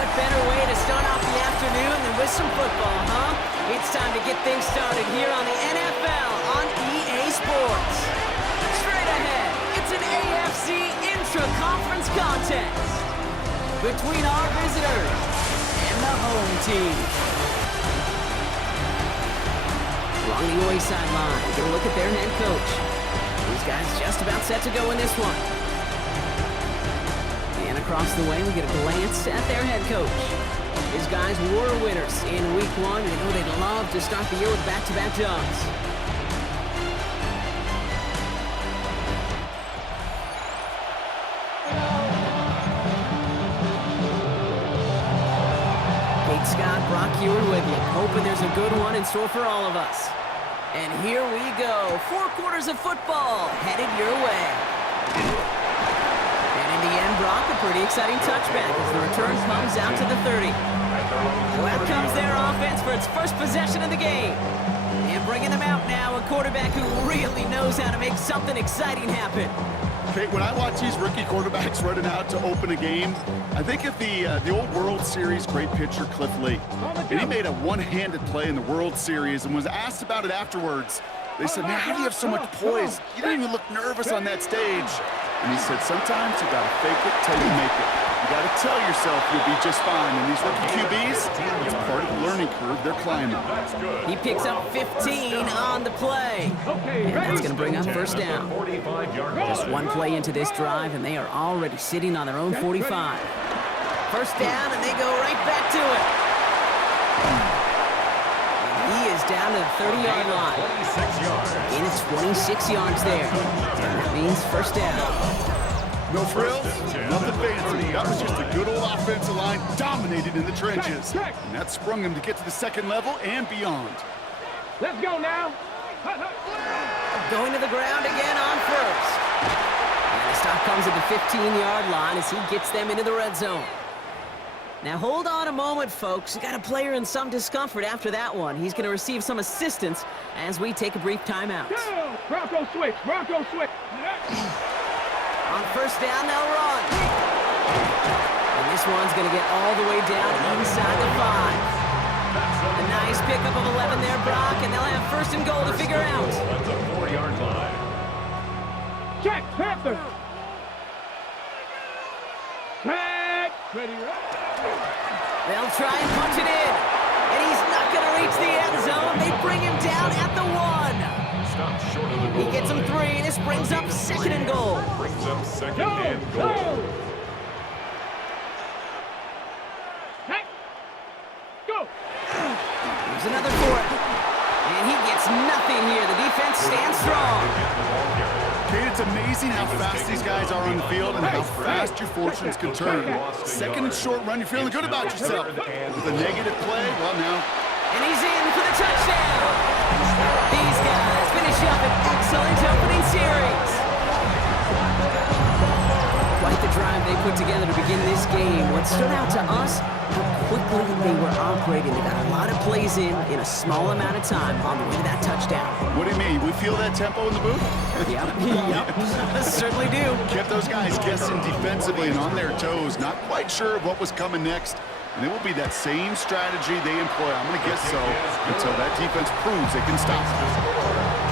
What better way to start off the afternoon than with some football, huh? It's time to get things started here on the NFL on EA Sports. Straight ahead, it's an AFC intra-conference contest between our visitors and the home team. Along the away sideline, get a look at their head coach. These guys just about set to go in this one. And across the way, we get a glance at their head coach. His guys were winners in week 1. They know they'd love to start the year with back-to-back jobs. Kate Scott, Brock Ewer with you. Hoping there's a good one in store for all of us. And here we go. 4 quarters of football headed your way. And in the end, Brock, a pretty exciting touchback as the return comes out to the 30. So out comes their offense for its first possession of the game. And bringing them out now, a quarterback who really knows how to make something exciting happen. Okay, when I watch these rookie quarterbacks running out to open a game, I think of the old World Series great pitcher Cliff Lee. And he made a one-handed play in the World Series and was asked about it afterwards. They said, man, how do you have so much poise? You didn't even look nervous on that stage. And he said, sometimes you gotta fake it till you make it. You gotta tell yourself you'll be just fine. And these rookie QBs, it's part of the learning curve they're climbing. He picks up 15 on the play. And that's gonna bring up first down. Just one play into this drive, and they are already sitting on their own 45. First down, and they go right back to it. And he is down to the 30-yard line. And it's 26 yards there. That means first down. No frills, nothing fancy. That was just a good old offensive line dominated in the trenches. And that sprung him to get to the second level and beyond. Let's go now. Going to the ground again on first. And the stop comes at the 15-yard line as he gets them into the red zone. Now hold on a moment, folks. We got a player in some discomfort after that one. He's going to receive some assistance as we take a brief timeout. Go! Bronco switch, Bronco switch. On first down, they'll run. And this one's going to get all the way down inside the 5. A nice pickup of 11 there, Brock, and they'll have first and goal to figure out. At the 4-yard line. Check, Panther. Check. Ready, right? They'll try and punch it in. And he's not going to reach the end zone. They bring him down at the 1. Stop short of the goal. He gets him 3. This brings up second and goal. Brings up second and goal. Hey. Go. Here's another for it. And he gets nothing here. The defense stands strong. Kate, it's amazing how fast these guys are on the field and how fast your fortunes can turn. Second and short run, you're feeling good about yourself. With a negative play, well now. And he's in for the touchdown. These guys finish up an excellent opening series. Quite the drive they put together to begin this game. What stood out to us, how quickly they were operating. They got a lot of plays in a small amount of time on the way to that touchdown. What do you mean? We feel that tempo in the booth? Yep. Certainly do. Kept those guys guessing defensively and on their toes, not quite sure of what was coming next. And it will be that same strategy they employ, I'm going to guess so, until that defense proves they can stop it.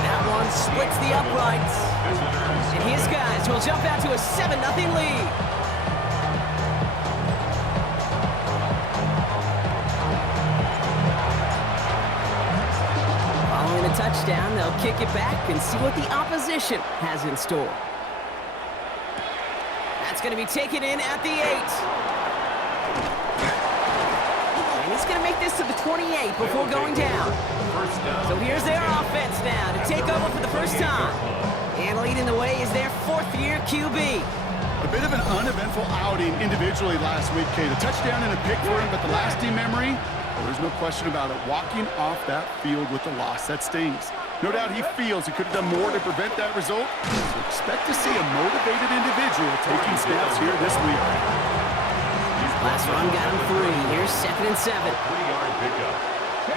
That one splits the uprights. And his guys will jump out to a 7-0 lead. Following a touchdown, they'll kick it back and see what the opposition has in store. That's going to be taken in at the 8. He's going to make this to the 28 before going down. So here's their offense now to take over for the first time. And leading the way is their 4th-year QB. A bit of an uneventful outing individually last week, Kate. A touchdown and a pick for him, but the lasting memory, well, there's no question about it. Walking off that field with the loss, that stings. No doubt he feels he could have done more to prevent that result. So expect to see a motivated individual taking snaps here this week. Last run got him 3. Here's 2nd and 7. 3-yard pickup.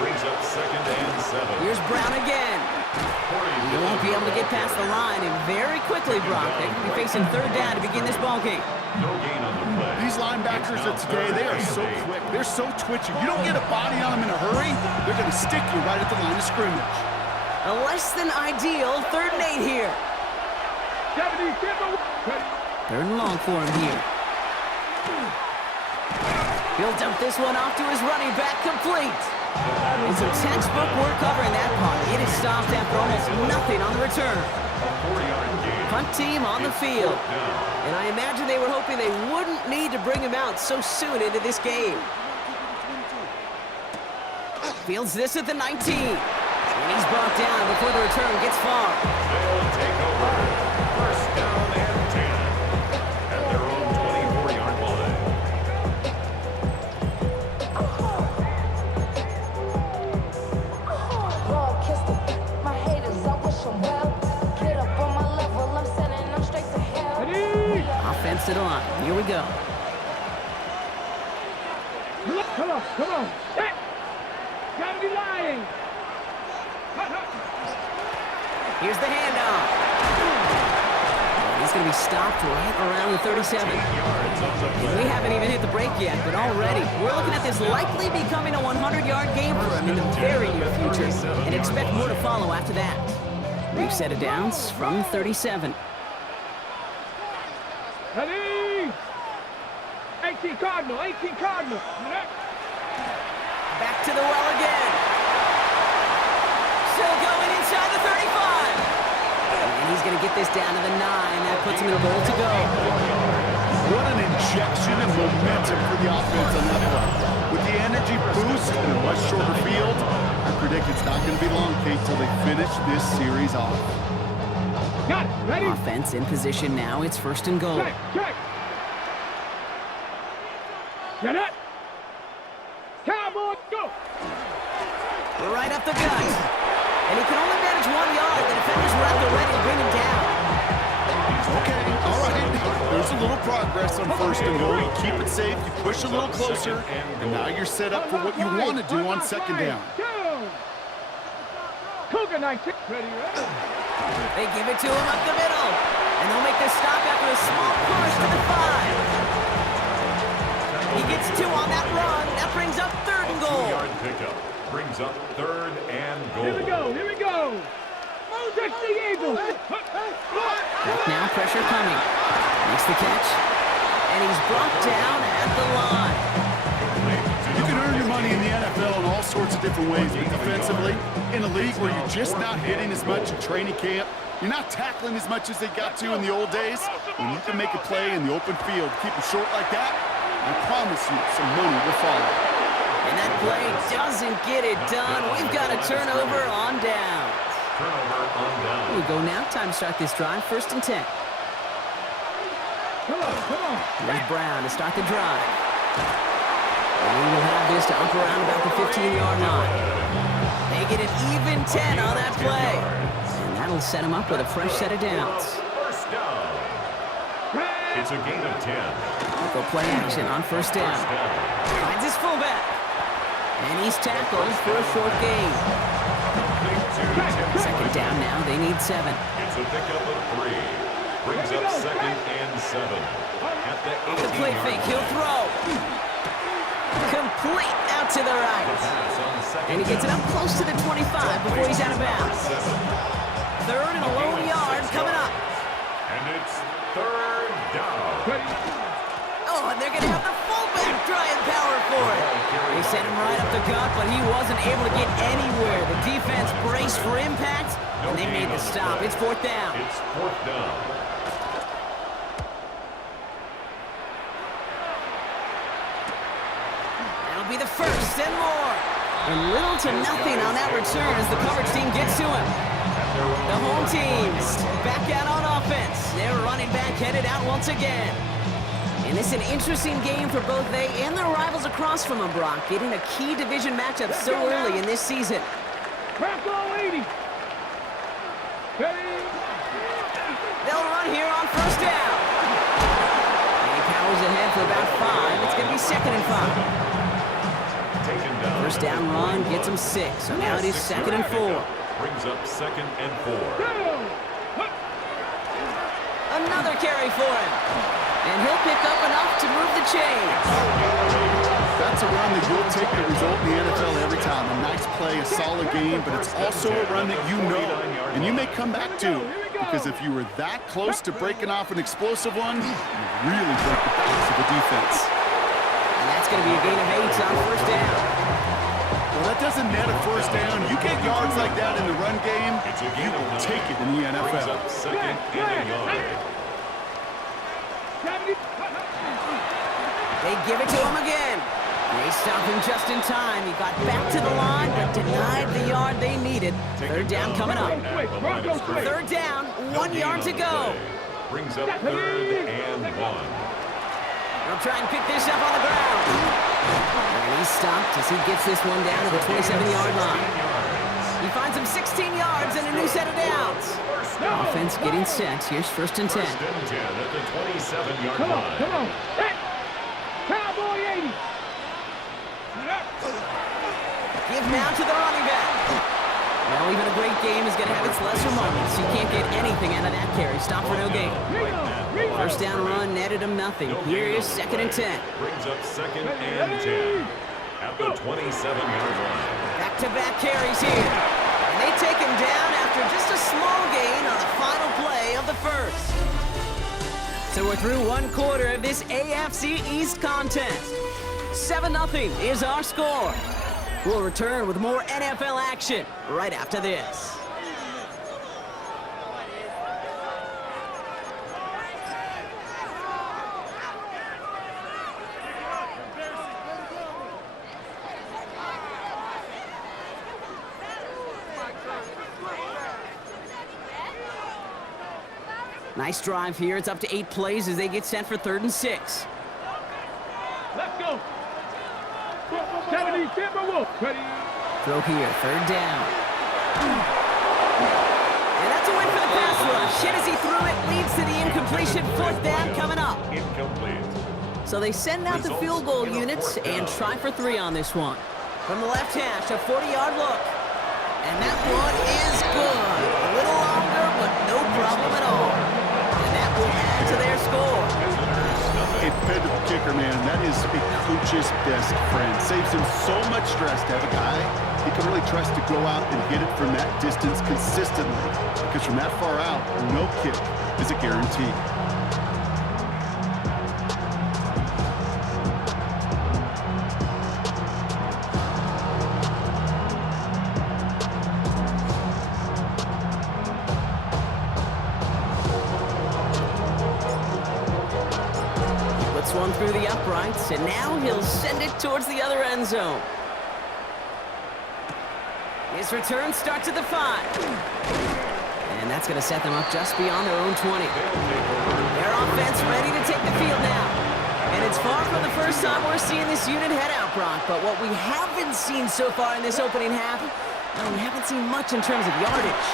Brings up 2nd and 7. Here's Brown again. They won't be able to get past the line, and very quickly, Brock, they could be facing third down to begin this ballgame. No gain on the play. These linebackers of today, they are so quick. They're so twitchy. You don't get a body on them in a hurry, they're going to stick you right at the line of scrimmage. A less than ideal 3rd and 8 here. 70, 3rd and long for him here. He'll dump this one off to his running back, complete. And some textbook work covering that punt. It is stopped after almost nothing on the return. A 4-yard gain. Punt team on the field. And I imagine they were hoping they wouldn't need to bring him out so soon into this game. Fields this at the 19. And he's brought down before the return gets far. They'll take over. 1st down and 10 at their own 24-yard line. Lord, kiss my haters, I wish them well. Get up on my level, I'm sending them straight to hell. ready. Offense to the line. Here we go. Come on. Set. Gotta be lying. Here's the handoff. He's going to be stopped right around the 37. We haven't even hit the break yet, but already we're looking at this likely becoming a 100-yard game for him in the very near future, and expect more to follow after that. We've set of downs from 37. Ready. 18 Cardinal. Back to the well again. Still going inside the 35. And he's going to get this down to the 9. That puts him in a goal to go. What an injection of momentum for the offense on that play. With the energy boost and a much shorter field, I predict it's not going to be long, Kate, till they finish this series off. Got it. Ready. Offense in position now. It's 1st and goal. Check. Get it. Cowboy, go. Right up the gut. And he can only manage 1 yard. The defenders were at the ready to bring him down. Okay, all right. There's a little progress on 1st and goal. You keep it safe, you push a little closer, and now you're set up for what you want to do on 2nd down. Cougar 19. Ready. They give it to him up the middle. And they'll make this stop after a small push to the 5. He gets 2 on that run. That brings up 3rd and goal. 2-yard pickup brings up 3rd and goal. Here we go. Touch the Eagles. Back now, pressure coming. Makes the catch. And he's brought down at the line. You can earn your money in the NFL in all sorts of different ways, but defensively, in a league where you're just not hitting as much in training camp, you're not tackling as much as they got to in the old days, when you can make a play in the open field, keep it short like that, I promise you some money will follow. And that play doesn't get it done. We've got a turnover on down. Turnover on down. Here we go now. Time to start this drive. 1st and 10. Come on. There's Brown to start the drive. And we will have this to up around about the 15-yard line. They get an even 10 on that play. And that'll set him up with a fresh set of downs. 1st down. It's a gain of 10. Go play action on 1st down. Finds his fullback. And he's tackled for a short gain. 2nd down now. They need 7. It's a pickup of 3. Brings up 2nd and 7. At the The play fake. He'll throw. Complete out to the right. And he gets it up close to the 25 before he's out of bounds. 3rd and a lone yard coming up. And it's 3rd down. Oh, and they're going to have the fullback trying power for it. They sent him right up the gut, but he wasn't able to get anywhere. The defense braced for impact, and they made the stop. It's 4th down. It's 4th down. That'll be the 1st and more. And little to nothing on that return as the coverage team gets to him. The home teams back out on offense. Their running back headed out once again. And it's an interesting game for both they and their rivals across from them, Brock, getting a key division matchup so early in this season. Bronco 80. Ready. They'll run here on 1st down. And he powers ahead for about 5. It's going to be 2nd and 5. Taken down. 1st down run gets him 6. So now it is 2nd and 4. Brings up 2nd and 4. Another carry for him. And he'll pick up enough to move the chains. That's a run that will take the result in the NFL every time. A nice play, a solid game, but it's also a run that you know and you may come back to. Because if you were that close to breaking off an explosive one, you really broke the balance of the defense. And that's going to be a gain of 8 on first down. Well, that doesn't net a first down. You get yards like that in the run game, you will take it in the NFL. Brings up 2nd and a yard. They give it to him again. They stop him just in time. He got back to the line, but denied the yard they needed. Third down coming up. Third down, 1 yard to go. Brings up 3rd and 1. They'll try and pick this up on the ground. And he's stopped as he gets this one down to the 27-yard line. He finds him 16 yards and a new set of downs. Offense getting set. Here's 1st and 10. 1st and 10 at the 27-yard line. Come on. Hey. Cowboy 80. Give now to the running back. Well, even a great game is going to have its lesser moments. You can't get anything out of that carry. Stop for no gain. First down run netted him nothing. Here is 2nd and 10. Brings up 2nd and 10 at the 27-yard line. Back-to-back carries here. And they take him down after just a small gain on the final play of the first. So we're through 1 quarter of this AFC East contest. 7-0 is our score. We'll return with more NFL action right after this. Nice drive here. It's up to 8 plays as they get set for 3rd and 6. Let's go. 70 Timberwolves. Ready. Throw here, 3rd down. And that's a win for the pass rush. Hit as he threw it, leads to the incompletion. 4th down coming up. Incomplete. So they send out the field goal units and try for 3 on this one. From the left hash, a 40-yard look. And that one is good. A little longer, but no problem at all. And that will add to their score. Hey, fed to the kicker, man. That is a coach's best friend. Saves him so much stress to have a guy he can really trust to go out and hit it from that distance consistently. Because from that far out, no kick is a guarantee. One through the uprights, and now he'll send it towards the other end zone. His return starts at the 5. And that's going to set them up just beyond their own 20. Their offense ready to take the field now. And it's far from the first time we're seeing this unit head out, Brock, but what we haven't seen so far in this opening half, we haven't seen much in terms of yardage.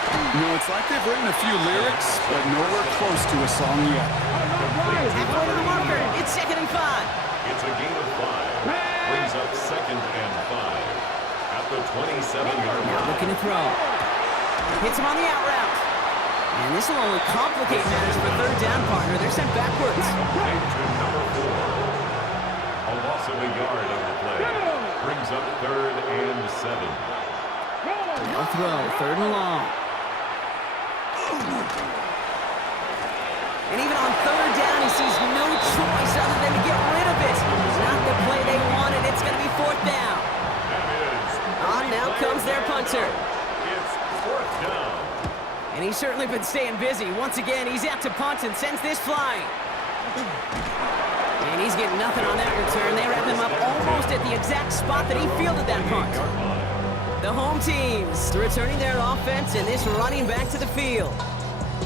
It's like they've written a few lyrics, but nowhere close to a song yet. Halfway to the marker, it's 2nd and 5. It's a gain of 5. Brings up 2nd and 5 at the 27-yard line. Looking to throw. Hits him on the out route. And this will only complicate matters for 3rd down, partner. They're sent backwards. To number 4. A loss of a yard on the play. Brings up 3rd and 7. No throw, 3rd and long. And even on 3rd down, he sees no choice other than to get rid of it. Not the play they wanted. It's going to be 4th down. Now comes their punter. It's 4th down. And he's certainly been staying busy. Once again, he's out to punt and sends this flying. And he's getting nothing on that return. They wrap him up almost at the exact spot that he fielded that punt. The home teams returning their offense and this running back to the field.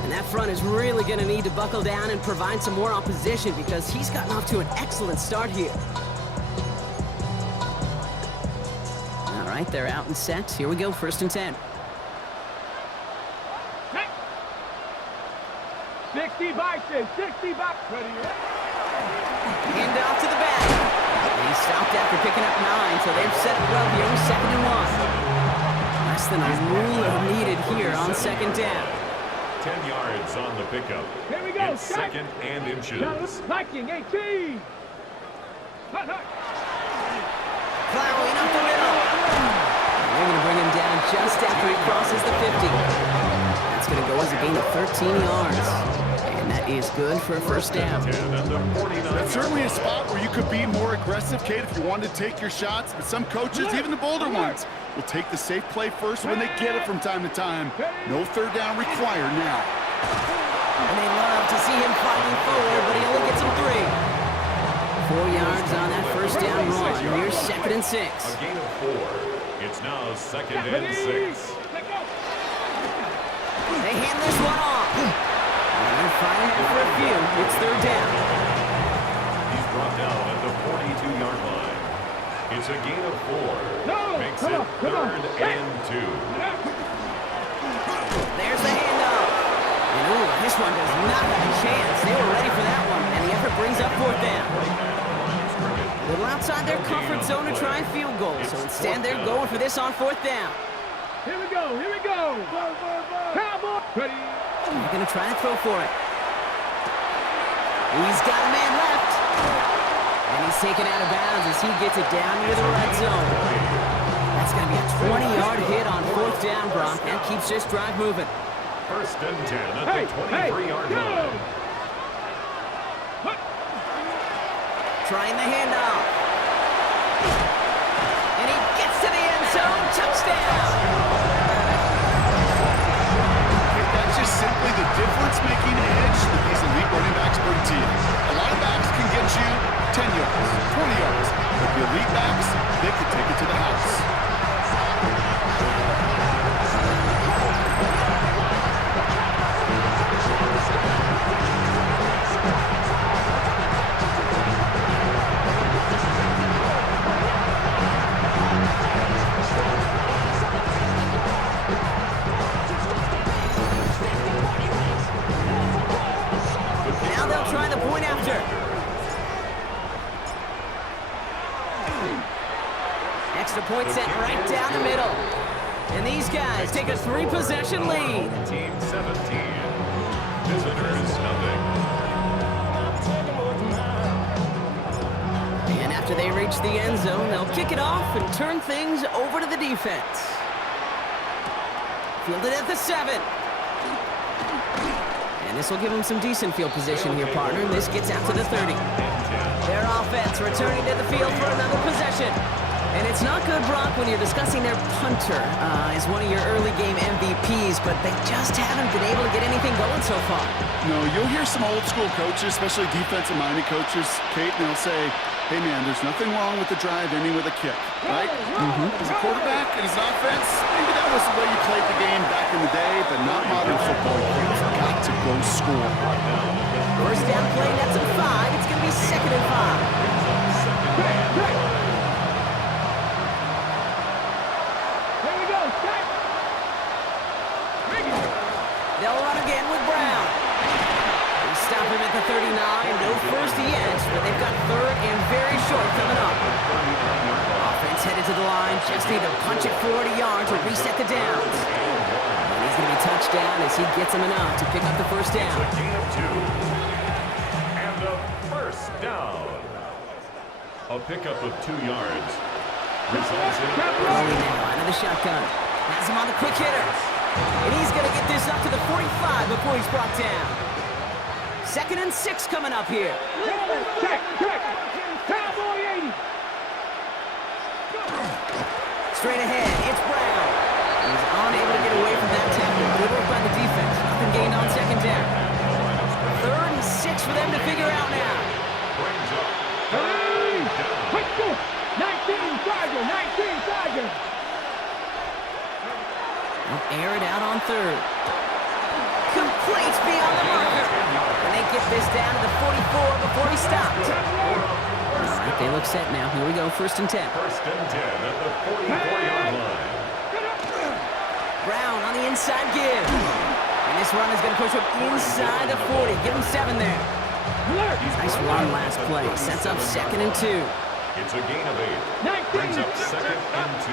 And that front is really going to need to buckle down and provide some more opposition because he's gotten off to an excellent start here. All right, they're out and set. Here we go, 1st and 10. 60 boxes, 60 boxes. Ready. Hand off to the back. And he stopped after picking up 9, so they've set it well here with 2nd and 1. Less than a ruler needed here on second down. 10 yards on the pickup. Here we go. It's second and inches. Viking 18. Plowing up the middle. And they're going to bring him down just after he crosses the 50. That's going to go as a gain of 13 yards. And that is good for a first down. That's certainly a spot where you could be more aggressive, Kate, if you wanted to take your shots. But some coaches, even the bolder ones, will take the safe play first when they get it from time to time. No third down required now. And they love to see him fighting forward, but he only gets him 3. 4 yards on that first down run. Here's second and 6. A gain of 4. It's now second and 6. They hand this one off. And they're fighting for a few. It's third down. He's brought down at the 42-yard line. It's a gain of 4. Makes it third and 2. There's the handoff. And ooh, this one does not have a chance. They were ready for that one. And the effort brings up fourth down. A little outside their comfort zone to try and field goal. So instead, they're going for this on fourth down. Here we go. Here we go. Cowboy. Ready. They're going to try and throw for it. He's got a man left. And he's taken out of bounds as he gets it down near the red zone. That's going to be a 20-yard hit on fourth down, Brock. And keeps this drive moving. First and 10 at the 23-yard line. Trying the handoff. And he gets to the end zone. Touchdown. That's just simply the difference-making edge that these elite running backs bring to you. A lot of backs can get you 10 yards, 20 yards. But the elite backs, they can take it to the house. Now they'll try the point after. Extra point sent right down the middle. And these guys take a 3-possession lead. Team 17. Visitors nothing. And after they reach the end zone, they'll kick it off and turn things over to the defense. Fielded at the 7. And this will give them some decent field position here, partner. This gets out to the 30. Their offense returning to the field for another possession. And it's not good, Brock, when you're discussing their punter as one of your early game MVPs, but they just haven't been able to get anything going so far. No, you'll hear some old school coaches, especially defensive-minded coaches, Kate, and they'll say, hey, man, there's nothing wrong with the drive ending with a kick, right? As a quarterback and as an offense, maybe that was the way you played the game back in the day, but not modern football. You've got to go score. First down play, that's a 5. It's going to be second and 5. They'll run again with Brown. They stop him at the 39. No first yet, but they've got third and very short coming up. Offense headed to the line. Just need to punch it 40 yards or reset the downs. And he's going to be touchdown as he gets him enough to pick up the first down. It's a gain of 2. And a first down. A pickup of 2 yards. Results in Early now out of the shotgun. Has him on the quick hitter. And he's going to get this up to the 45 before he's brought down. Second and 6 coming up here. Check. Cowboy 80. Straight ahead, it's Brown. He's unable to get away from that tackle. Good work by the defense. Nothing gained on second down. Third and 6 for them to figure out now. brings up Hey! Quick score. 19 Tiger. They'll air it out on third. Completes beyond the marker. And they get this down to the 44 before he stopped. All right, they look set now. Here we go, first and 10. First and 10 at the 44-yard line. Brown on the inside give. And this run is going to push him inside the 40. Give him 7 there. Nice run last play. Sets up second and 2. It's a gain of 8. Brings up second and 2.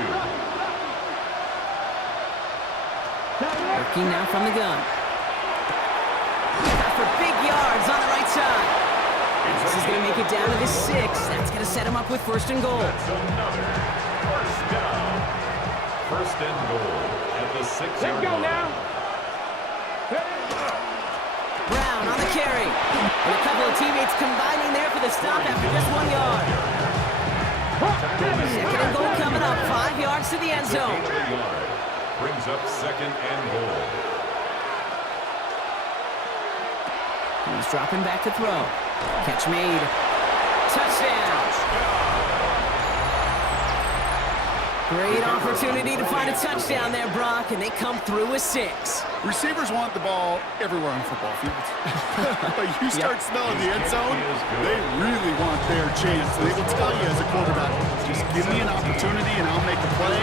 Looking now from the gun. For big yards on the right side. This is going to make it down to the 6. That's going to set him up with first and goal. That's another first down. First and goal at the 6-yard line. now. Brown on the carry. And a couple of teammates combining there for the stop after just 1 yard. Second and goal coming up. 5 yards to the end zone. Brings up second and goal. He's dropping back to throw. Catch made. Touchdown. Great opportunity to find a touchdown there, Brock, and they come through with 6. Receivers want the ball everywhere on football fields. But you start smelling the end zone, they really want their chance. They will tell you as a quarterback, just give me an opportunity and I'll make a play.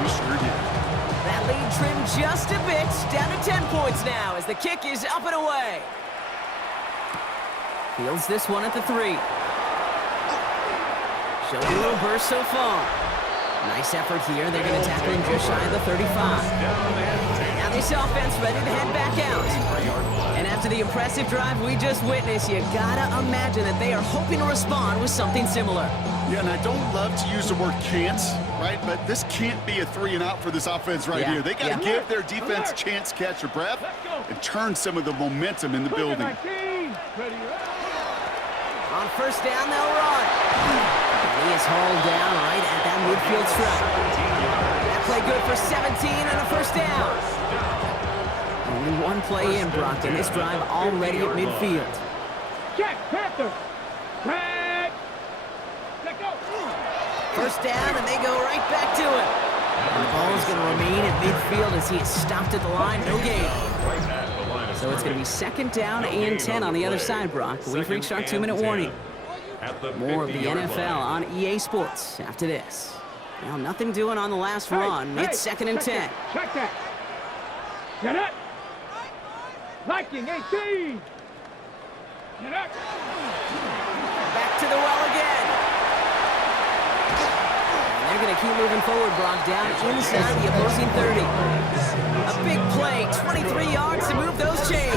We sure did. That lead trimmed just a bit. Down to 10 points now as the kick is up and away. Fields this one at the 3. Showing a little burst so far. Nice effort here. They're going to tackle him just shy of the 35. Now this offense ready to head back out. And after the impressive drive we just witnessed, you gotta imagine that they are hoping to respond with something similar. Yeah, and I don't love to use the word can't, right? But this can't be a 3-and-out for this offense right here. They got to give their defense a chance to catch their breath and turn some of the momentum in the building. On first down, they'll run. And he is hauled down right at that midfield stripe. That play good for 17 and a first down. Only one play in, Brock, and this drive already at midfield. Check, Panther. Check. Let go. First down, and they go right back to it. And the ball is going to remain at midfield as he is stopped at the line. No gain. So it's going to be second down and 10 on the other side, Brock. We've reached our 2-minute warning. More of the NFL on EA Sports after this. Now, nothing doing on the last run. It's second and 10. Check that. Get up. Viking 18. Get up. Back to the well again. And they're going to keep moving forward, Brock, down inside the opposing 30. A big play, 23 yards to move those chains.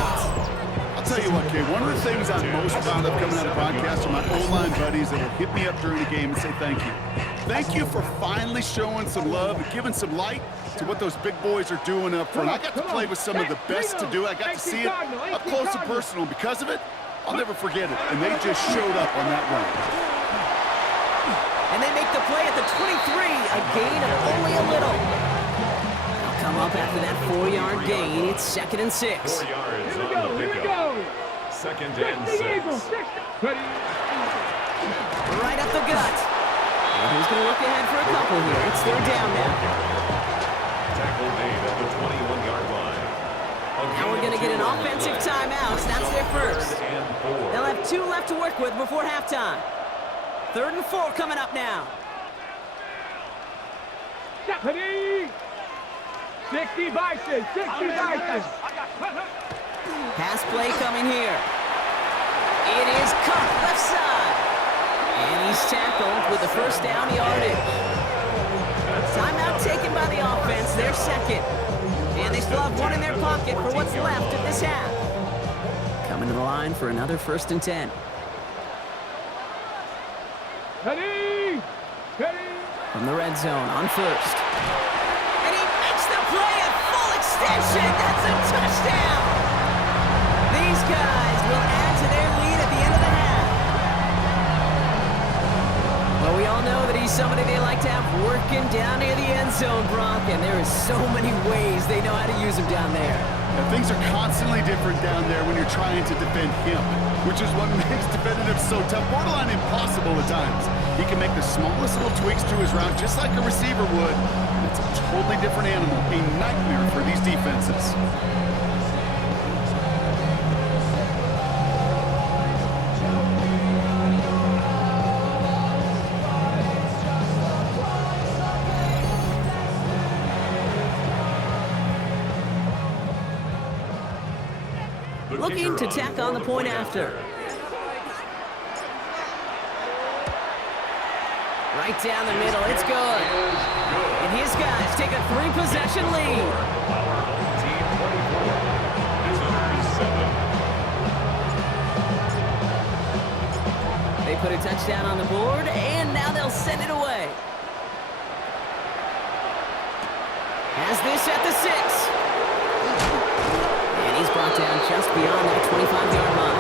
I'll tell you what, Kay, one of the things I'm most proud of coming out of the podcast are my O-line buddies that will hit me up during the game and say thank you. Thank you for finally showing some love and giving some light to what those big boys are doing up front. I got to play with some of the best to do it. I got to see it up close and personal. Because of it, I'll never forget it. And they just showed up on that run. And they make the play at the 23, a gain of only a little. They'll come up after that 4-yard gain. It's second and 6. 4 yards on the pickup. Second and 6. Right up the gut. And he's going to look ahead for a couple here. It's third down now. Tackle made at the 21-yard line. Now we're going to get an offensive timeout. That's their first. They'll have 2 left to work with before halftime. Third and 4 coming up now. 60 Bison, 60 Bison. Pass play coming here. It is cut left side. And he's tackled with the first down yardage. Timeout taken by the offense, their second. And they still have one in their pocket for what's left of this half. Coming to the line for another first and 10. Ready! From the red zone on first. And he makes the play at full extension. That's a touchdown. These guys will add to their lead at the end of the half. Well, we all know that he's somebody they like to have working down near the end zone, Brock, and there is so many ways they know how to use him down there. And things are constantly different down there when you're trying to defend him, which is what makes defending him so tough, borderline impossible at times. He can make the smallest little tweaks to his route just like a receiver would. It's a totally different animal, a nightmare for these defenses. Looking to tack on the point after. Right down the middle, it's good. And his guys take a 3-possession lead. Our home team put a touchdown on the board, and now they'll send it away. Has this at the 6. And he's brought down just beyond that 25-yard line.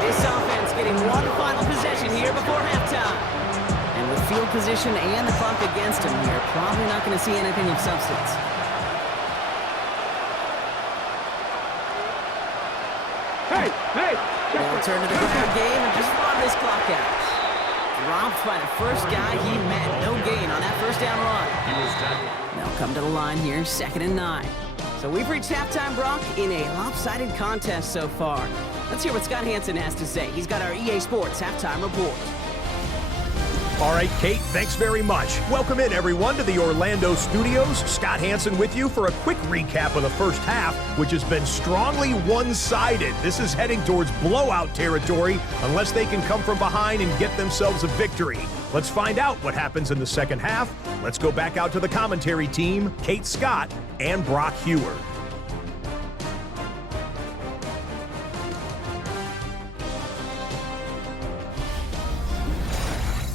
This offense getting one final possession here before halftime. And with field position and the clock against him, you're probably not going to see anything of substance. They'll turn to the ground game and just run this clock out. Dropped by the first guy he met. No gain on that first down run. They'll come to the line here, 2nd and 9. So we've reached halftime, Brock, in a lopsided contest so far. Let's hear what Scott Hansen has to say. He's got our EA Sports halftime report. All right, Kate, thanks very much. Welcome in, everyone, to the Orlando studios. Scott Hansen with you for a quick recap of the first half, which has been strongly one-sided. This is heading towards blowout territory unless they can come from behind and get themselves a victory. Let's find out what happens in the second half. Let's go back out to the commentary team, Kate Scott and Brock Heward.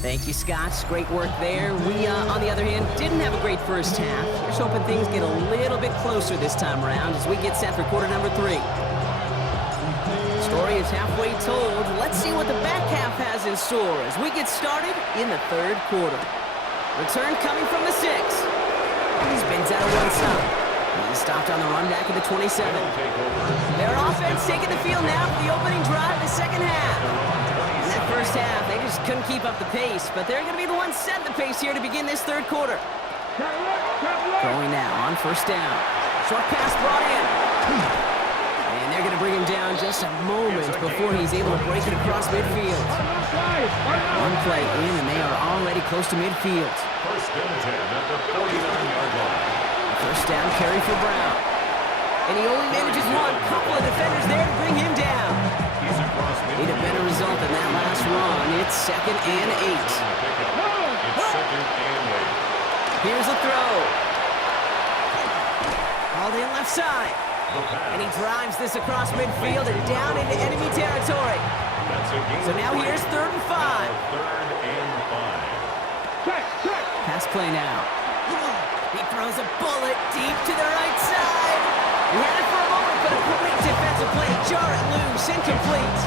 Thank you, Scott. Great work there. We, on the other hand, didn't have a great first half. Just hoping things get a little bit closer this time around as we get set for quarter number 3. The story is halfway told. Let's see what the back half has in store as we get started in the 3rd quarter. Return coming from the 6. He spins out of one side. He's stopped on the run back at the 27. Their offense taking the field now for the opening drive in the second half. In that first half, they just couldn't keep up the pace, but they're going to be the ones setting the pace here to begin this 3rd quarter. Going now on first down. Short pass brought in. And they're going to bring him down just a moment before he's able to break it across midfield. One play in, and they are already close to midfield. First and 10 at the 49-yard line. First down carry for Brown. And he only manages one. Couple of defenders there to bring him down. He's across Need a better result than that last run. It's 2nd and 8. It's 2nd and 8. Here's a throw. Hauled in left side. And he drives this across midfield and down into enemy territory. So now here's 3rd and 5. 3rd and 5. Pass play now. He throws a bullet deep to the right side. He had it for a moment, but a great defensive play. Jar it loose, incomplete.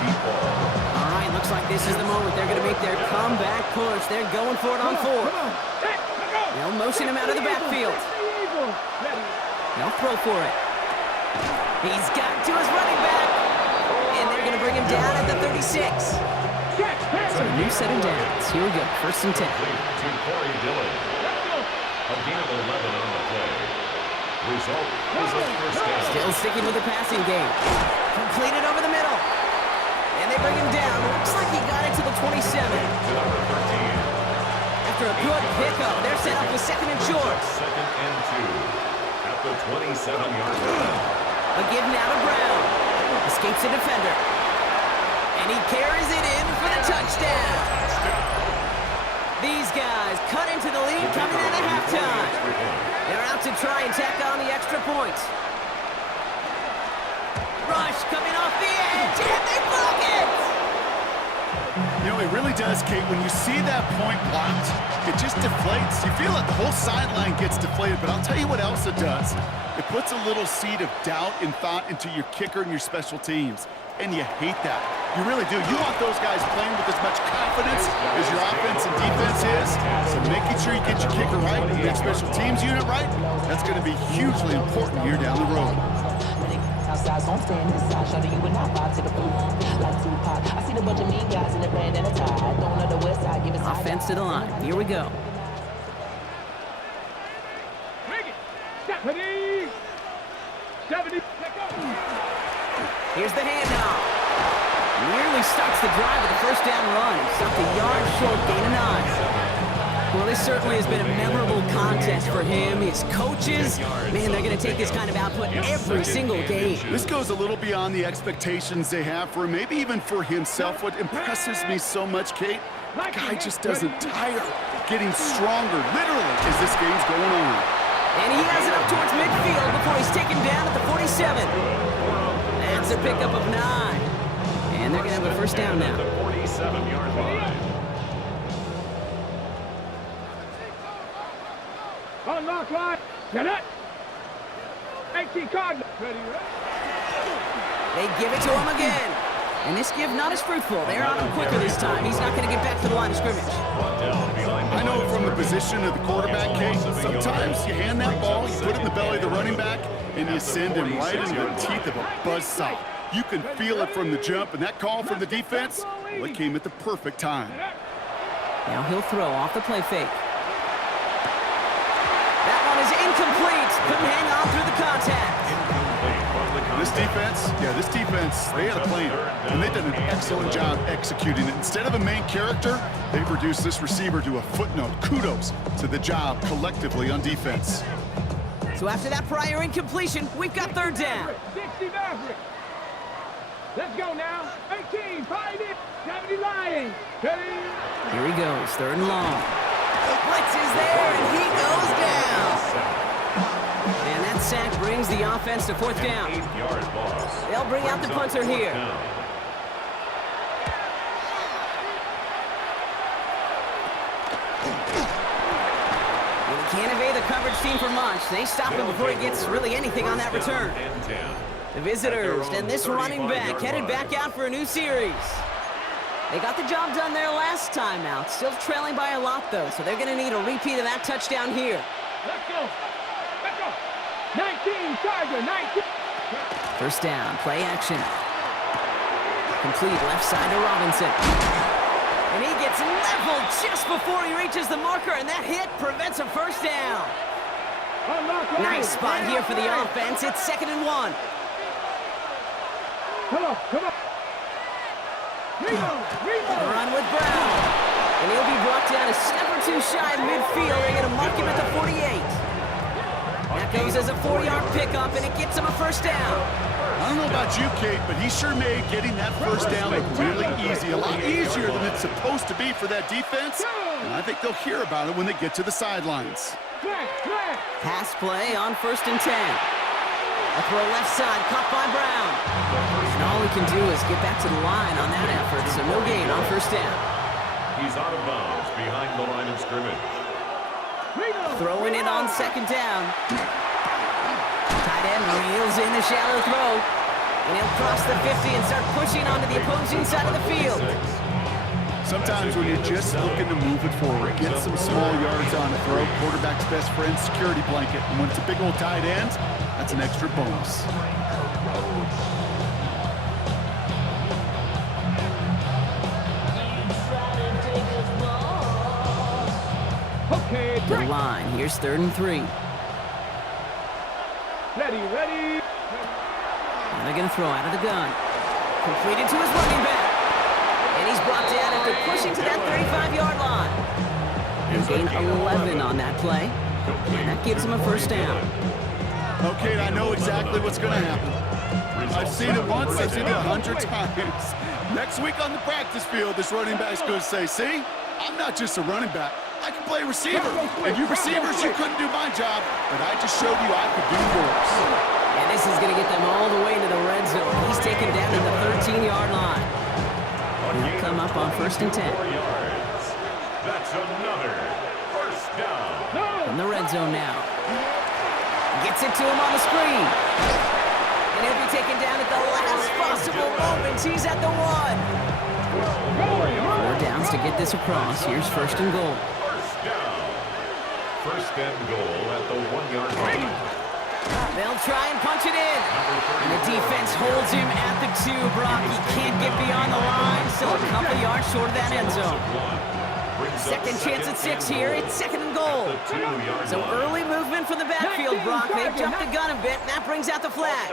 All right, looks like this is the moment they're going to make their comeback push. They're going for it on 4. They'll motion him out of the backfield. They'll throw for it. He's got to his running back. And they're going to bring him down at the 36. So a new set of downs. Here we go, 1st and 10. To Corey Dillon. A gain of 11 on the play. Result is a first down. Still sticking with the passing game. Completed over the middle. And they bring him down. Looks like he got it to the 27. To number 13. After a good pickup, they're set up with 2nd and short. 2nd and 2 at the 27-yard line. A give now to Brown. Escapes a defender. And he carries it in for the touchdown. These guys cut into the lead coming in at halftime. They're out to try and tack on the extra point. Rush coming off the edge, and they block it! You know, it really does, Kate. When you see that point blocked, it just deflates. You feel like the whole sideline gets deflated, but I'll tell you what else it does. It puts a little seed of doubt and thought into your kicker and your special teams, and you hate that. You really do. You want those guys playing with as much confidence as your offense and defense is, so making sure you get your kicker right and your special teams unit right, that's going to be hugely important here down the road. Outside, so I'm standing inside, shutting you and I vibe to the booth. Like Tupac, I see the bunch of mean guys in the band and a tie. Don't know the west side, give us Offense to the line. Here we go. Here's the handoff. Nearly starts the drive with a first down run. Stopped a yard short, gain of 9. Well, this certainly has been a memorable contest for him. His coaches, man, they're going to take this kind of output every single game. This goes a little beyond the expectations they have for him, maybe even for himself. What impresses me so much, Kate, the guy just doesn't tire, getting stronger, literally, as this game's going on. And he has it up towards midfield before he's taken down at the 47. That's a pickup of 9. And they're going to have a first down now. 37-yard line. Unlock line. Get it. 18 Cardinal. Ready. They give it to him again. And this give not as fruitful. They're on him quicker this time. He's not going to get back to the line of scrimmage. I know from the position of the quarterback, Kate, sometimes you hand that ball, you put it in the belly of the running back, and you send him right into the teeth of a buzzsaw. You can feel it from the jump, and that call from the defense, well, it came at the perfect time. Now he'll throw off the play fake. That one is incomplete. Couldn't hang on through the contact. This defense, they had a plan, and they've done an excellent job executing it. Instead of a main character, they've reduced this receiver to a footnote. Kudos to the job collectively on defense. So after that prior incompletion, we've got third down. 60 Maverick. Let's go now. 18, Pioneer. 70 Lions. Here he goes, third and long. Blitz is there, and he goes down. And that sack brings the offense to fourth down. 8-yard loss. They'll bring out the punter here. He can't evade the coverage team for much. They stop him before he gets really anything on that return. The visitors and this running back headed back out for a new series. They got the job done there last time out. Still trailing by a lot, though, so they're going to need a repeat of that touchdown here. Let's go. Let's go. 19, Charger, 19. First down, play action. Complete left side to Robinson. And he gets leveled just before he reaches the marker, and that hit prevents a first down. Nice spot here for the offense. It's 2nd and 1. Come on, come on. Run with Brown. And he'll be brought down a step or two shy of midfield. They're going to mark him at the 48. That goes as a 4-yard pickup, and it gets him a first down. I don't know about you, Kate, but he sure made getting that first down look really easy. A lot easier than it's supposed to be for that defense. And I think they'll hear about it when they get to the sidelines. Pass play on 1st and 10. A throw left side, caught by Brown. And all he can do is get back to the line on that effort, so no gain on first down. He's out of bounds behind the line of scrimmage. Throwing it on 2nd down. Tight end reels in the shallow throw. And he'll cross the 50 and start pushing onto the opposing side of the field. Sometimes when you're just looking to move it forward, get some small yards on a throw, quarterback's best friend, security blanket. And when it's a big old tight end, that's an extra bonus. Okay, To the line, here's 3rd and 3. ready. And they're going to throw out of the gun. Completed to his running back. And he's brought down after pushing to that 35-yard line. And gained 11 on that play. And that gives him a first down. Okay, I know exactly what's going to happen. I've seen it once, I've seen it 100 times. Next week on the practice field, this running back's going to say, see, I'm not just a running back. I can play receiver. And you receivers, you couldn't do my job, but I just showed you I could do yours. And this is going to get them all the way into the red zone. He's taken down at the 13-yard line. He'll come up on 1st and 10. 4 yards. That's another first down. From the red zone now. Gets it to him on the screen. And he'll be taken down at the last possible moment. He's at the 1. 4 downs to get this across. Here's 1st and goal. First down. 1st and goal at the 1-yard line. They'll try and punch it in. And the defense holds him at the 2, Brock. He can't get beyond the line. Still a couple yards short of that end zone. Second chance at 6 here. It's 2nd and goal. So early movement from the backfield, Brock. They've jumped the gun a bit, and that brings out the flag.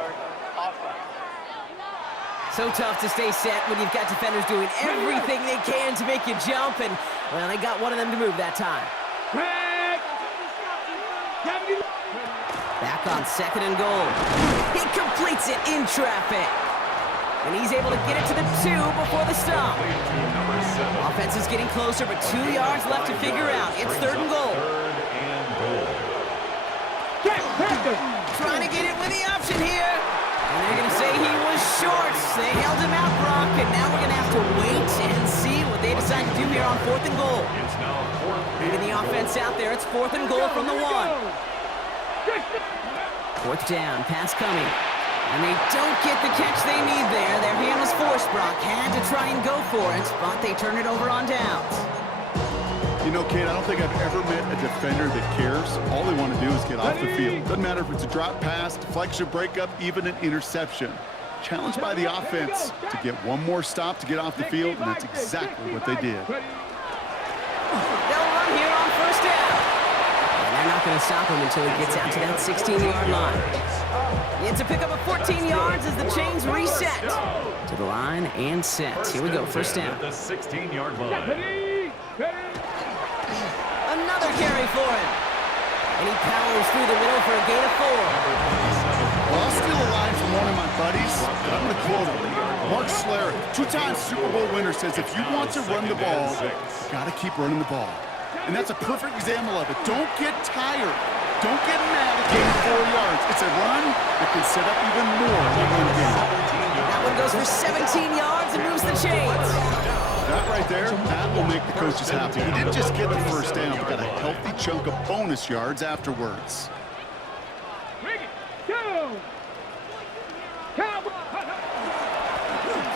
So tough to stay set when you've got defenders doing everything they can to make you jump, and, well, they got one of them to move that time. Back on 2nd and goal. He completes it in traffic. And he's able to get it to the 2 before the stop. Offense is getting closer, but 2 yards left to figure out. It's 3rd and goal. Trying to get it with the option here. And they're going to say he was short. They held him out, Brock, and now we're going to have to wait and see decide to do here on 4th and goal. It's now 4th. Moving the offense out there. It's 4th and goal from the 1. 4th down, pass coming. And they don't get the catch they need there. Their hand was forced, Brock. Had to try and go for it, but they turn it over on downs. You know, Kate, I don't think I've ever met a defender that cares. All they want to do is get off the field. Doesn't matter if it's a drop pass, deflection, breakup, even an interception. Challenged by the offense to get one more stop to get off the field, and that's exactly what they did. They'll run here on 1st down. And they're not going to stop him until he gets out to that 16-yard line. It's a pickup of 14 yards as the chains reset. To the line and set. Here we go, 1st down. At the 16-yard line. Another carry for him. And he powers through the middle for a gain of 4. Well, I'll steal a line from one of my buddies, but I'm going to quote him. Mark Schlereth, 2-time Super Bowl winner, says if you want to run the ball, you got to keep running the ball. And that's a perfect example of it. Don't get tired. Don't get mad at gaining 4 yards. It's a run that can set up even more in the run game. That one goes for 17 yards and moves the chains. That right there, that will make the coaches happy. He didn't just get the 1st down, but got a healthy chunk of bonus yards afterwards.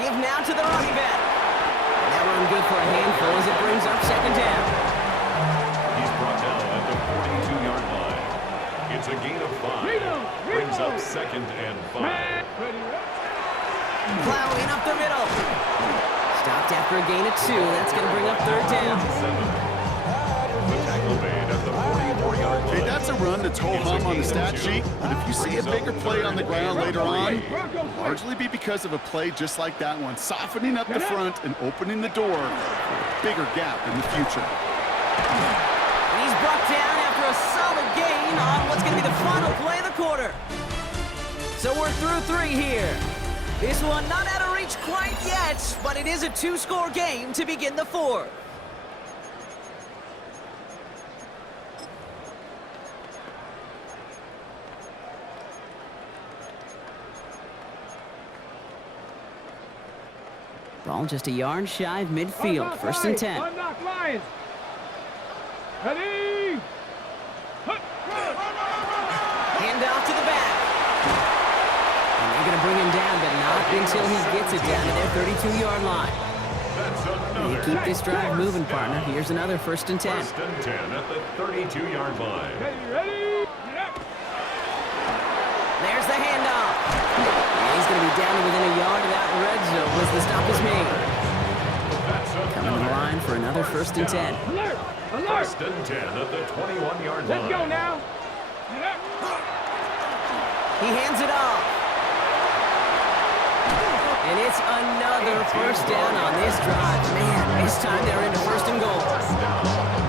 Give now to the running back. That run good for a handful as it brings up 2nd down. He's brought down at the 42-yard line. It's a gain of 5. Brings up 2nd and 5. Plowing up the middle. Stopped after a gain of 2. That's going to bring up 3rd down. 7. The tackle made at the 44-yard line. Hey, that's a run that's ho-hum on the stat sheet, but if you see a bigger play on the ground later on, it'll largely be because of a play just like that one, softening up the front and opening the door for a bigger gap in the future. He's brought down after a solid gain on what's going to be the final play of the quarter. So we're through 3 here. This one not out of reach quite yet, but it is a 2-score game to begin the 4th. Ball just a yard shy of midfield. 1st and 10. Unlock Lions. Ready? Hand off to the back. And they're going to bring him down, but not until he gets it down to their 32-yard line. You keep this drive moving, partner. Here's another 1st and 10. 1st and 10 at the 32-yard line. Ready? There's the handoff. And he's going to be down to within a yard of that red zone as the stop is made. Coming to the line for another 1st and 10. Alert! Alert! 1st and 10 at the 21-yard line. Let's go now. He hands it off. And it's another 1st down on this drive. Man, this time they're into 1st and goal.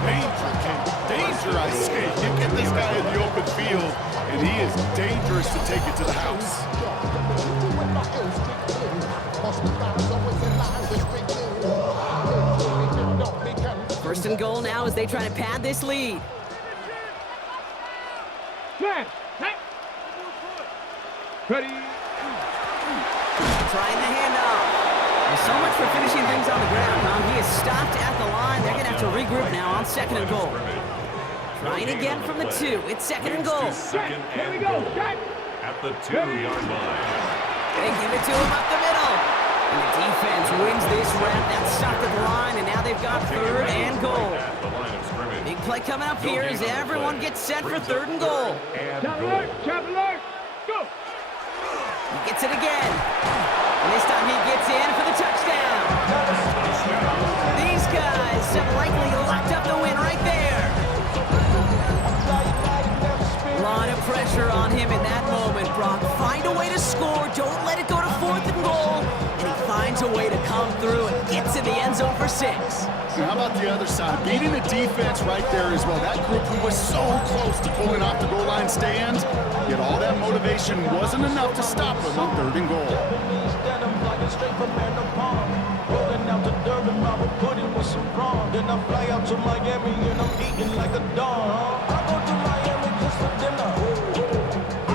Danger, Kate. Danger, I say. You get this guy in the open field, and he is dangerous to take it to the house. 1st and goal now as they try to pad this lead. Ready? Trying the handoff. There's so much for finishing things on the ground, huh? He is stopped at the line. They're going to have to regroup now on 2nd and goal. Trying again from the 2. It's 2nd and goal. Here we go. At the 2-yard line. They give it to him up the middle. And the defense wins this rep. That's stopped at the line, and now they've got 3rd and goal. At the line of scrimmage. Big play coming up here as everyone gets set for 3rd and goal. Chop alert! Chop alert! Go! He gets it again. And this time he gets in for the touchdown. These guys have likely locked up the win right there. A lot of pressure on him in that moment, Brock. Find a way to score. Don't let it go to 4th and goal. And he finds a way to come through and gets in the end zone for 6. And how about the other side? Beating the defense right there as well. That group who was so close to pulling off the goal line stand, yet all that motivation wasn't enough to stop them on 3rd and goal.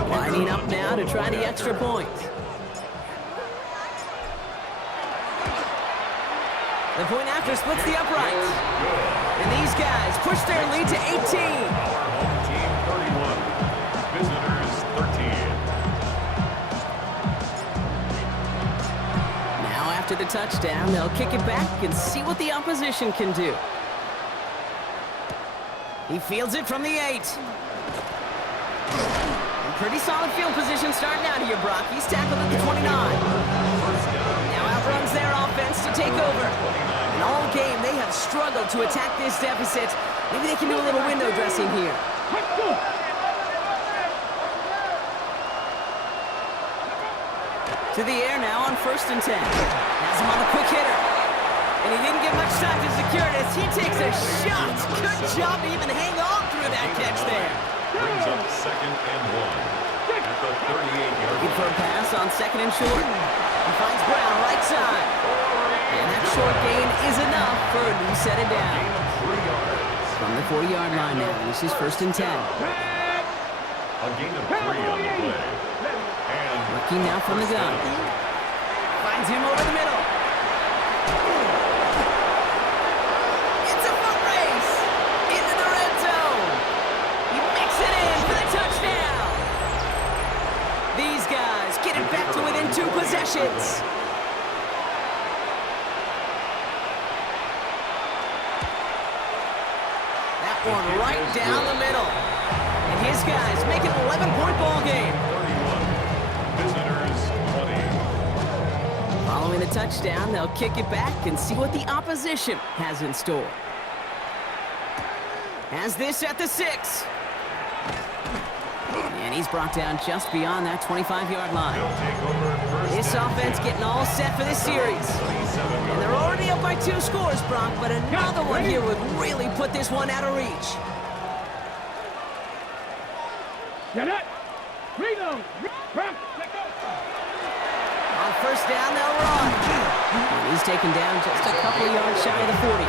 Lining up now to try the extra point. The point after splits the uprights. And these guys push their lead to 18. Our home team 31, visitors 13. Now after the touchdown, they'll kick it back and see what the opposition can do. He fields it from the 8. And pretty solid field position starting out here, Brock. He's tackled at the 29. Now outruns their offense to take over. And all game, they have struggled to attack this deficit. Maybe they can do a little window dressing here. To the air now on 1st and 10. Has him on a quick hitter. And he didn't get much time to secure it as he takes a shot. Good job to even hang on through that catch there. Brings up 2nd and 1 at the 38-yard Looking for a pass on 2nd and short. He finds Brown right side. And that short gain is enough for a new set of downs. From the 40-yard line now, this is 1st and 10. A gain of 3 on the play. And Looking now from the gun. Finds him over the middle. It's a foot race into the red zone. He makes it in for the touchdown. These guys get it back to within 2 possessions. That one right down the middle. And his guys make it an 11-point ball game. 31, visitors 20. Following the touchdown, they'll kick it back and see what the opposition has in store. Has this at the 6. And he's brought down just beyond that 25-yard line. They'll take over first This and offense 10. getting all set for this series. 27 And they're already up by 2 scores, Brock, but another one here would really put this one out of reach. Get it. Reload. On 1st down, they'll run. And he's taken down just a couple of yards shy of the 40.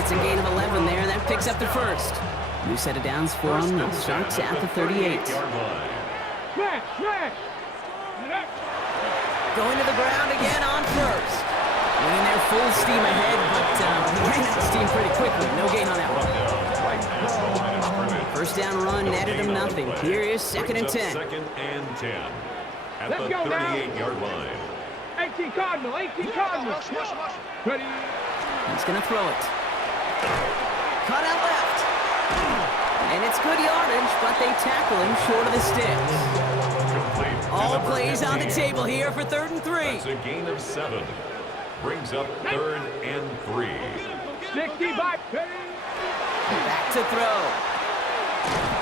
It's a gain of 11 there. That picks up the 1st. New set of downs for him. They'll start at the 38. Smash. Going to the ground again on 1st. Winning their full steam ahead, but ran out of steam pretty quickly. No gain on that one. 1st down run netted him nothing. Here is 2nd and 10. 2nd and 10 at Let's the go now. 38-yard line. 18 Cardinal. Ready. He's going to throw it. Cut out left. And it's good yardage, but they tackle him short of the sticks. Complete to All number plays on the 15. table here for 3rd and 3. That's a gain of 7. Brings up 3rd and 3. 65. Back to throw.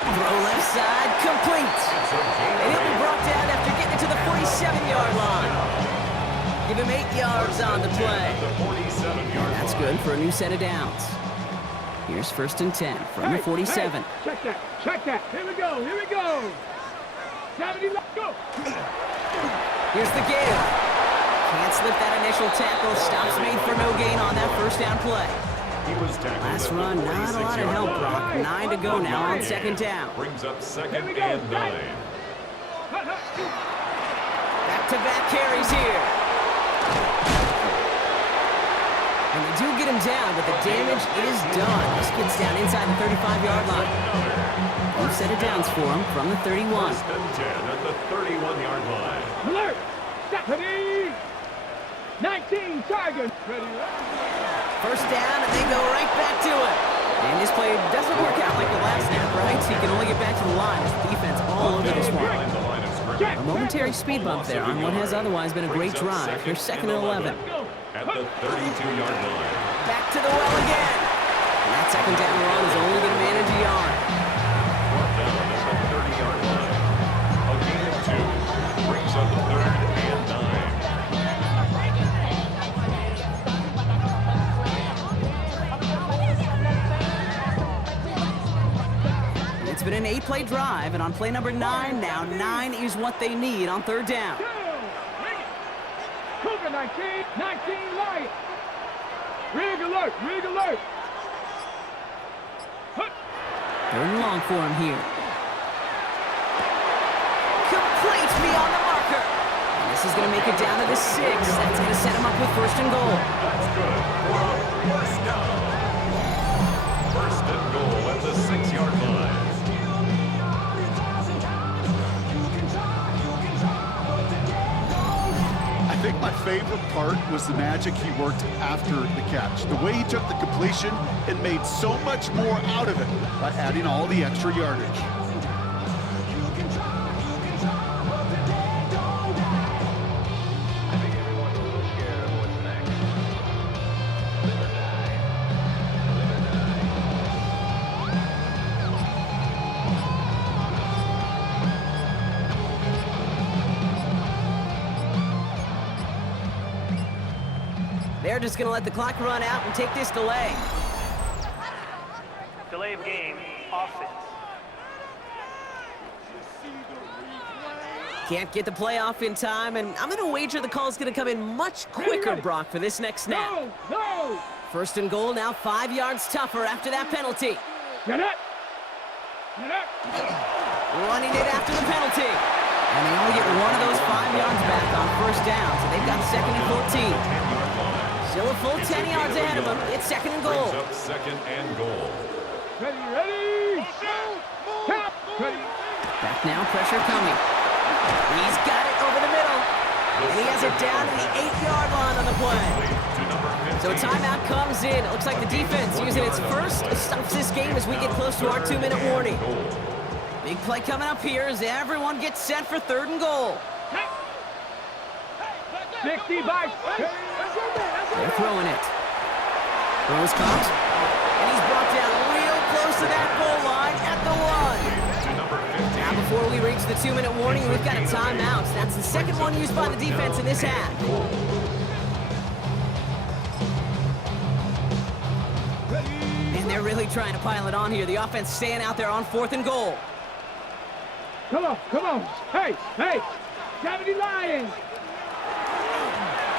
Throw left side, complete. It's a gain And of he'll be 8. brought down after getting it to the 47-yard line. Give him 8 yards on the play. At the 47-yard That's line. good for a new set of downs. Here's 1st and 10 from the 47. Check that. Here we go. 70, let's go. Here's the give. Can't slip that initial tackle. Stops made for no gain on that 1st down play. He was tackled Last at the run, not a lot of 46-yard help, line. Brock. 9 to go now on 2nd down. Brings up 2nd Here we go. and 9. Back-to-back carries here. And they do get him down, but the damage is done. This kid's down inside the 35-yard line. New set of downs for him from the 31. 1st and 10 at the 31-yard line. Alert. Ready. 19 Tigers. Ready. 1st down, and they go right back to it. And this play doesn't work out like the last snap, right? So you can only get back to the line. This defense all over this one. Behind the line of scrimmage. A momentary speed bump there on what has otherwise been a great drive. Here's 2nd and 11. At the 32-yard line. Back to the well again. And that 2nd down run is only going to manage a yard. Brought down at the 30-yard line. A gain of 2. Brings up 3rd and 9. It's been an 8-play drive, and on play number 9 now, 9 is what they need on 3rd down. Cougar 19 Lions. Rig alert. 3rd and long for him here. Complete beyond the marker. And this is going to make it down to the 6. That's going to set him up with 1st and goal. good for a first down. First and goal at the 6-yard line. I think my favorite part was the magic he worked after the catch. The way he took the completion and made so much more out of it by adding all the extra yardage. They're just going to let the clock run out and take this delay. Delay of game, offense. Can't get the play off in time, and I'm going to wager the call's going to come in much quicker, Brock, for this next snap. No! First and goal, now 5 yards tougher after that penalty. Get up! Get up! Running it after the penalty. And they only get one of those 5 yards back on first down, so they've got second and 14. Still a full 10 yards ahead of them. It's second and goal. Brings up second and goal. Ready! Tap! Ready! Back now, pressure coming. He's got it over the middle. And he has it down to the 8-yard line on the play. So timeout comes in. It looks like the defense using its first stops this game as we get close to our 2-minute warning. Big play coming up here as everyone gets set for third and goal. 60 by... They're throwing it. Throws caught. And he's brought down real close to that goal line at the 1. Now before we reach the 2-minute warning, we've got a timeout. That's the second one used by the defense in this half. And they're really trying to pile it on here. The offense staying out there on 4th and goal. Come on! Hey! 70 Lions!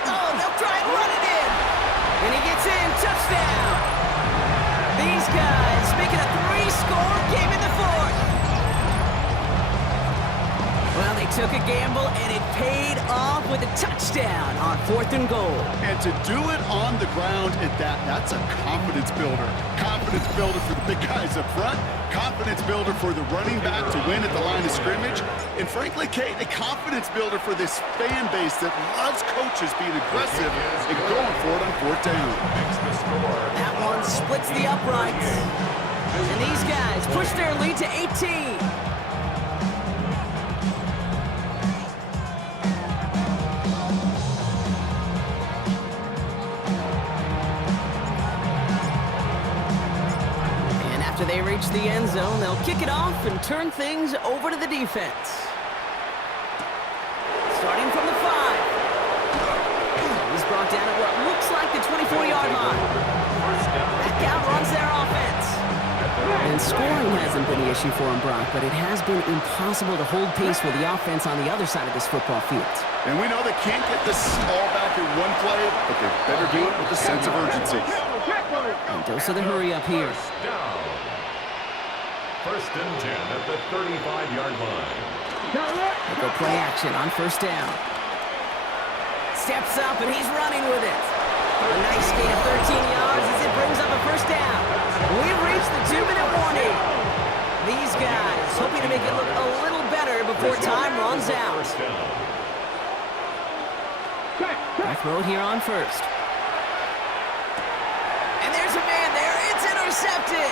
Oh, they'll try and run it in. And he gets in. Touchdown. These guys making a 3-score game in the 4th. Well, they took a gamble, and it paid off with a touchdown on 4th and goal. And to do it on the ground at that, that's a confidence builder. Confidence builder for the big guys up front. Confidence builder for the running back to win at the line of scrimmage. And frankly, Kate, a confidence builder for this fan base that loves coaches being aggressive and going for it on 4th down. That one splits the uprights. And these guys push their lead to 18. After they reach the end zone, they'll kick it off and turn things over to the defense. Starting from the 5. He's brought down at what looks like the 24-yard line. Back out runs their offense. And scoring hasn't been the issue for him, Brock, but it has been impossible to hold pace with the offense on the other side of this football field. And we know they can't get this all back in one play, but they better do it with a sense of urgency. And dose of the hurry up here. First and 10 at the 35-yard line. They go play action on first down. Steps up, and he's running with it. A nice gain of 13 yards as it brings up a first down. We've reached the 2-minute warning. These guys hoping to make it look a little better before time runs out. Back road here on first. And there's a man there. It's intercepted.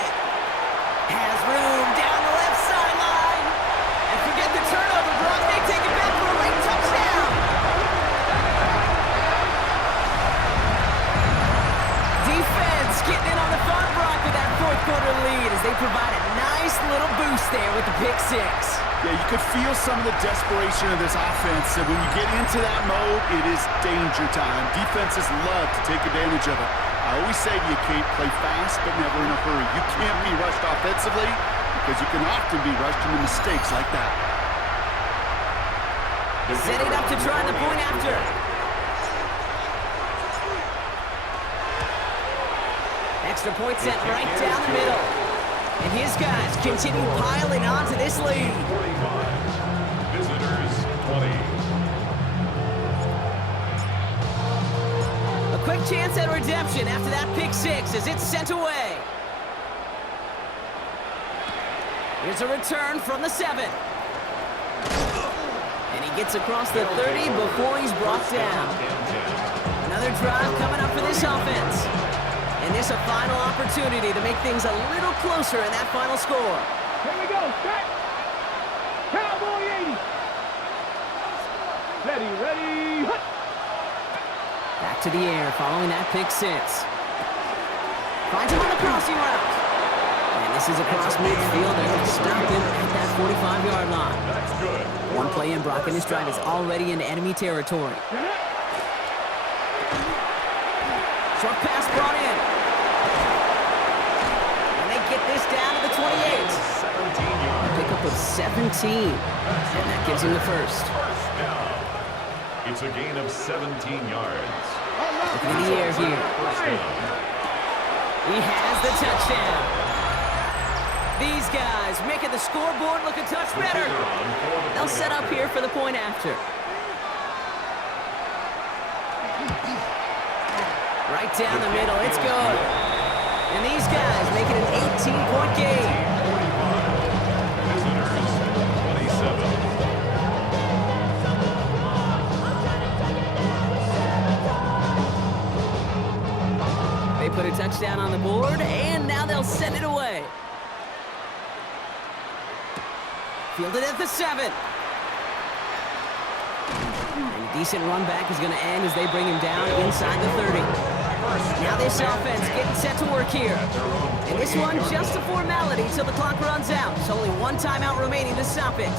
Has room down the left sideline. And forget the turnover, Brock. They take it back for a late touchdown. Defense getting in on the fun, Brock, with that 4th quarter lead as they provide a nice little boost there with the pick 6. Yeah, you could feel some of the desperation of this offense. And when you get into that mode, it is danger time. Defenses love to take advantage of it. I always say to you, Kate, play fast but never in a hurry. You can't be rushed offensively because you can often be rushed into mistakes like that. Setting up to try the point after. Extra point set right down the middle. And his guys continue piling onto this lead. 45. Visitors 20. A quick chance at redemption after that pick six as it's sent away. Here's a return from the 7. And he gets across the 30 before he's brought down. Another drive coming up for this offense. And this a final opportunity to make things a little closer in that final score. Here we go, set. Cowboy 80. Ready, hut. Back to the air following that pick six. Finds him on the crossing route. And this is across midfield. They're going to stop him at that 45-yard line. That's good. One play in, Brock, and this drive is already into enemy territory. Short pass brought in. And they get this down to the 28. 17 yards. Pickup of 17. And that gives him the first. First down. It's a gain of 17 yards. Looking in the air here. First down. He has the touchdown. These guys making the scoreboard look a touch better. They'll set up here for the point after. Right down the middle, it's good. And these guys make it an 18-point game. 45. Visitors, 27. They put a touchdown on the board, and now they'll send it away. Fielded at the 7. And a decent run back is going to end as they bring him down inside the 30. Now this offense getting set to work here. And this one just a formality till the clock runs out. There's only one timeout remaining to stop it.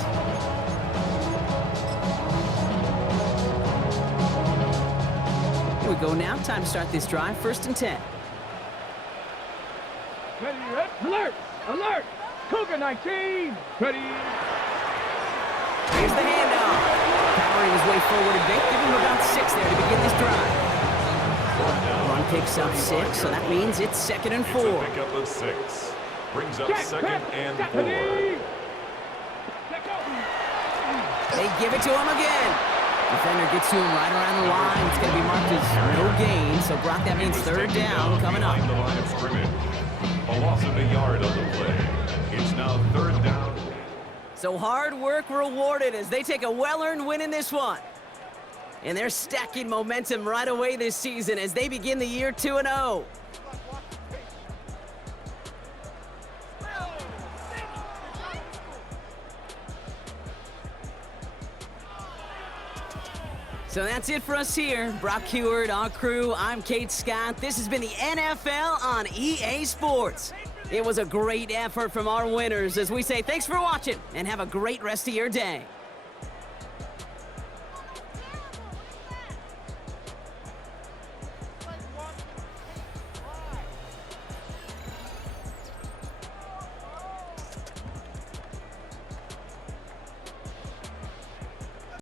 Here we go now. Time to start this drive. 1st and 10. Ready, alert, alert. Cougar 19. Ready. Here's the handoff. Powering his way forward a bit. Give him about 6 there to begin this drive. Run picks up 6, so that means it's 2nd and 4. It's a pickup of 6. Brings up 2nd and 4. They give it to him again. Defender gets to him right around the line. It's going to be marked as no gain, so Brock, that means 3rd down coming up. Behind the line of scrimmage. A loss of a yard on the play. It's now 3rd down. So hard work rewarded as they take a well-earned win in this one. And they're stacking momentum right away this season as they begin the year 2-0. So that's it for us here. Brock Heward, our crew, I'm Kate Scott. This has been the NFL on EA Sports. It was a great effort from our winners as we say thanks for watching and have a great rest of your day.